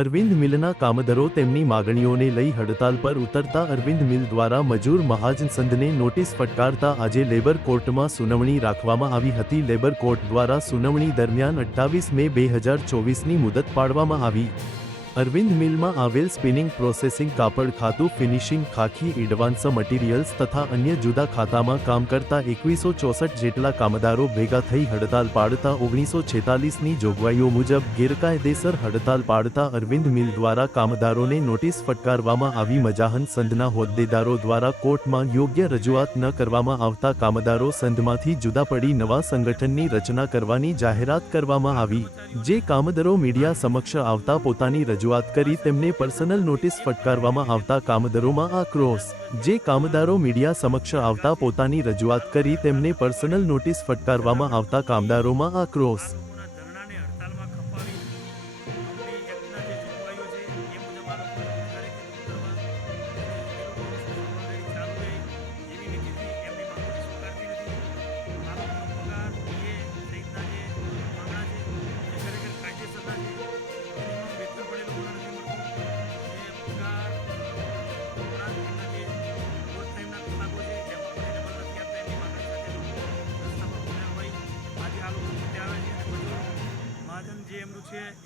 અરવિંદ મિલના કામદારો તેમની માગણીઓને લઈ હડતાલ પર ઉતરતા અરવિંદ મિલ દ્વારા મજૂર મહાજન સંઘને નોટિસ ફટકારતા આજે લેબર કોર્ટમાં સુનાવણી રાખવામાં આવી હતી. લેબર કોર્ટ દ્વારા સુનાવણી દરમિયાન 28 મે 2024ની મુદત પાડવામાં આવી. અરવિંદ મિલમાં આવેલ સ્પિનિંગ પ્રોસેસિંગ કાપડ ખાતું ફિનિશિંગ ખાખી એડવાન્સ મટીરિયલ્સ તથા અન્ય જુદા ખાતામાં કામ કરતા 2164 જેટલા કામદારો ભેગા થઈ હડતાલ પાડતા 1946ની જોગવાઈઓ મુજબ ગેરકાયદેસર હડતાલ પાડતા અરવિંદ મિલ દ્વારા કામદારોને નોટિસ ફટકારવામાં આવી. મજાહન સંઘના હોદ્દેદારો દ્વારા કોર્ટમાં યોગ્ય રજૂઆત ન કરવામાં આવતા કામદારો સંઘમાંથી જુદા પડી નવા સંગઠનની રચના કરવાની જાહેરાત કરવામાં આવી. જે કામદારો મીડિયા સમક્ષ આવતા પોતાની રજૂઆત કરી તેમને પર્સનલ નોટિસ ફટકારવામાં આવતા કામદારોમાં આક્રોશ. જે કામદારો મીડિયા સમક્ષ આવતા પોતાની રજૂઆત કરી તેમને પર્સનલ નોટિસ ફટકારવામાં આવતા કામદારોમાં આક્રોશ.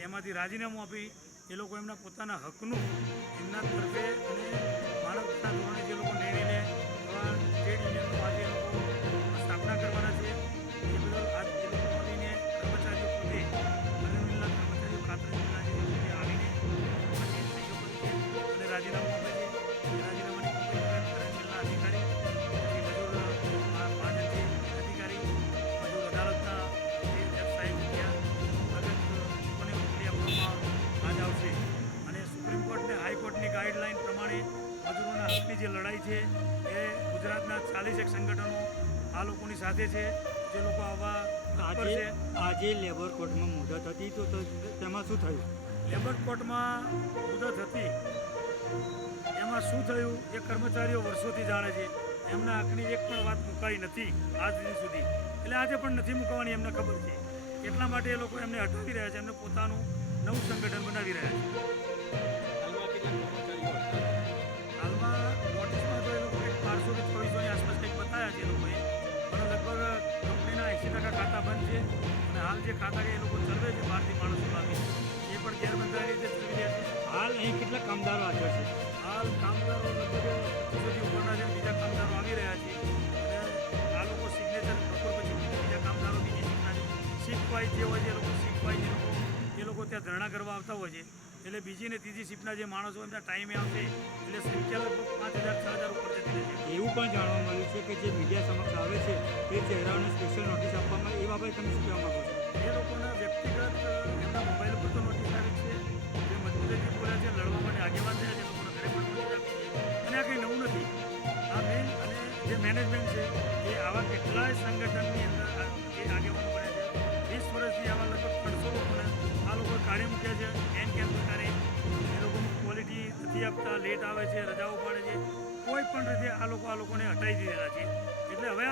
એમાંથી રાજીનામું આપી એ લોકો એમના પોતાના હકનું એમના તરફે અને માનવતાના ધોરણે જે લોકો નિર્ણય લે એવા ટ્રેડ યુનિયનનો આજે એ લોકો સ્થાપના કરવાના છે. એ બદલ આજ એ લોકો મળીને કર્મચારીઓ પોતે અરવિંદના કર્મચારીઓ ખાતર આવીને આજે સહયોગ કરે છે અને રાજીનામું આપે છે. એ રાજીનામાની અરવિંદના અધિકારી મજૂર મહાજન છે અધિકારી મજૂર અદાલતના જે જજ સાહેબ આજ આવશે અને સુપ્રીમ કોર્ટ ને હાઈકોર્ટની ગાઈડલાઇન પ્રમાણે મજૂરોના હકની જે લડાઈ છે એ ગુજરાતના 41 સંગઠનો આ લોકોની સાથે છે. જે લોકો આવા આજે લેબર કોર્ટમાં મુદત હતી તો તેમાં શું થયું? લેબર કોર્ટમાં મુદત હતી એમાં શું થયું એ કર્મચારીઓ વર્ષોથી જાણે છે. એમના હકની એક પણ વાત મુકાઈ નથી આજ દિન સુધી. એટલે આજે પણ નથી મુકાવાની એમને ખબર છે. એટલા માટે એ લોકો એમને હટાવી રહ્યા છે. એમને પોતાનું નવું સંગઠન બનાવી રહ્યા છે. હાલમાં નોટિસમાં તો એ લોકો કંઈક 1200 કે 2400ની આસપાસ કંઈક બતાવ્યા છે એ લોકોએ. પણ લગભગ કંપનીના 80% ખાતા બંધ છે અને હાલ જે ખાતા એ લોકો ચલાવે છે બહારથી માણસો લાવી એ પણ ગેરબંધારી રીતે ચલાવી રહ્યા છે. હાલ અહીં કેટલા કામદારો હાજર છે? હાલ કામદારો લગભગ 25 ઉપરના છે. બીજા કામદારો આવી રહ્યા છે અને આ લોકો સિગ્નેચર બપોર પછી બીજા કામદારો બીજી શિફ્ટના છે. શિફ્ટ વાઇઝ જે હોય છે એ લોકો શિફ્ટ વાઇઝ એ લોકો ત્યાં ધરણા કરવા આવતા હોય છે. એટલે બીજી ને ત્રીજી શિફ્ટના જે માણસો એમના ટાઈમે આવશે એટલે સંખ્યા લગભગ 5000-6000 ઉપર જતી રહે છે. એવું પણ જાણવા મળ્યું છે કે જે મીડિયા સમક્ષ આવે છે એ ચહેરાઓને સ્પેશિયલ નોટિસ આપવામાં એ બાબતે તમે શું કહેવા માગો છો? એ લોકોના વ્યક્તિગત એમના મોબાઈલ ઉપર તો નોટિસ આવી છે. જે મજબૂતેથી બોલ્યા છે, લડવા માટે આગેવાન થયા છે, લોકોના ઘરે પણ નોટિસ આપી છે. અને આ કંઈ નવું નથી. આ મેન અને જે મેનેજમેન્ટ છે એ આવા કેટલાય સંગઠનની અંદર એ આગેવાનો બન્યા છે. 20 વર્ષથી આવા લગભગ 300 લોકોને આ લોકો કાર્ય મૂક્યા છે. કેમ પ્રકારે એ લોકોનું ક્વોલિટી નથી આપતા, લેટ આવે છે, રજાઓ પાડે છે. કોઈ પણ રીતે આ લોકોને હટાવી દીધેલા છે. એટલે હવે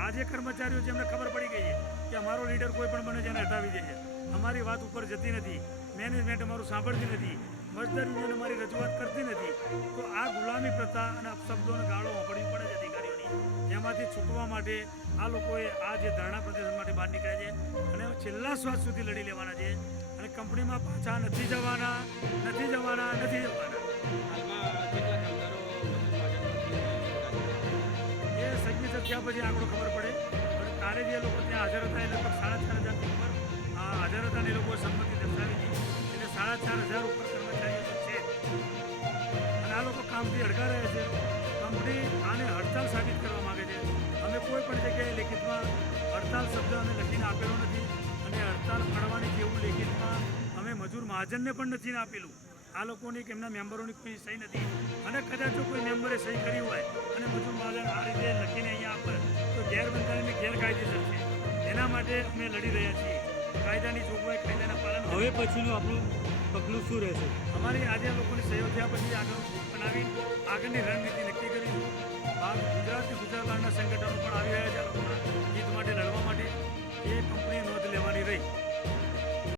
આ જે કર્મચારીઓ છે એમને ખબર પડી ગઈ છે કે અમારો લીડર કોઈ પણ બને છે એને હટાવી દે છે. અમારી વાત ઉપર જતી નથી. મેનેજમેન્ટ અમારું સાંભળતી નથી. મજદૂર યુનિયન અમારી રજૂઆત કરતી નથી. તો આ ગુલામી પ્રથા અને અપશબ્દો અને ગાળો વાપરવી પડે છે અધિકારીઓની. એમાંથી છૂટવા માટે આ લોકોએ આ જે ધરણા પ્રદર્શન માટે બહાર નીકળ્યા છે અને છેલ્લા શ્વાસ સુધી લડી લેવાના છે અને કંપનીમાં પાછા નથી જવાના. એ સિગ્નેચર થયા પછી આંકડો ખબર પડે. પણ કાલે જે લોકો ત્યાં હાજર હતા એ લગભગ 4500 ઉપર હાજર હતા અને એ લોકોએ સંમતિ દર્શાવી હતી. એટલે 4500 ઉપર કર્મચારીઓ તો છે અને આ લોકો કામથી અડકા રહ્યા છે. કંપની આને હડતાલ સાબિત કરવા માગે છે. અમે કોઈ પણ જગ્યાએ લેખિતમાં હડતાલ શબ્દ અમે લખીને આપેલો નથી અને હડતાલ પાડવાની જેવું લેખિતમાં અમે મજૂર મહાજનને પણ નથી આપેલું. આ લોકોની કે એમના મેમ્બરોની કોઈ સહી નથી અને કદાચ જો કોઈ મેમ્બરે સહી કરી હોય અને મજૂર મહાજન આ રીતે લખીને અહીંયા આપે તો ગેરબંધારણની ગેરકાયદેસર છે. એના માટે અમે લડી રહ્યા છીએ. કાયદાની જોગવાઈ, કાયદાના પાલન. હવે પછીનું આપણું પગલું શું રહેશે? અમારી આજે લોકોની સહયોગ થયા પછી આગળ બનાવી આગળની રણનીતિ નક્કી કરીશું. ગુજરાત બહારના સંગઠનો પણ આવી રહ્યા છે આ લોકોના હિત માટે લડવા માટે. એ કંપનીએ નોંધ લેવાની રહી.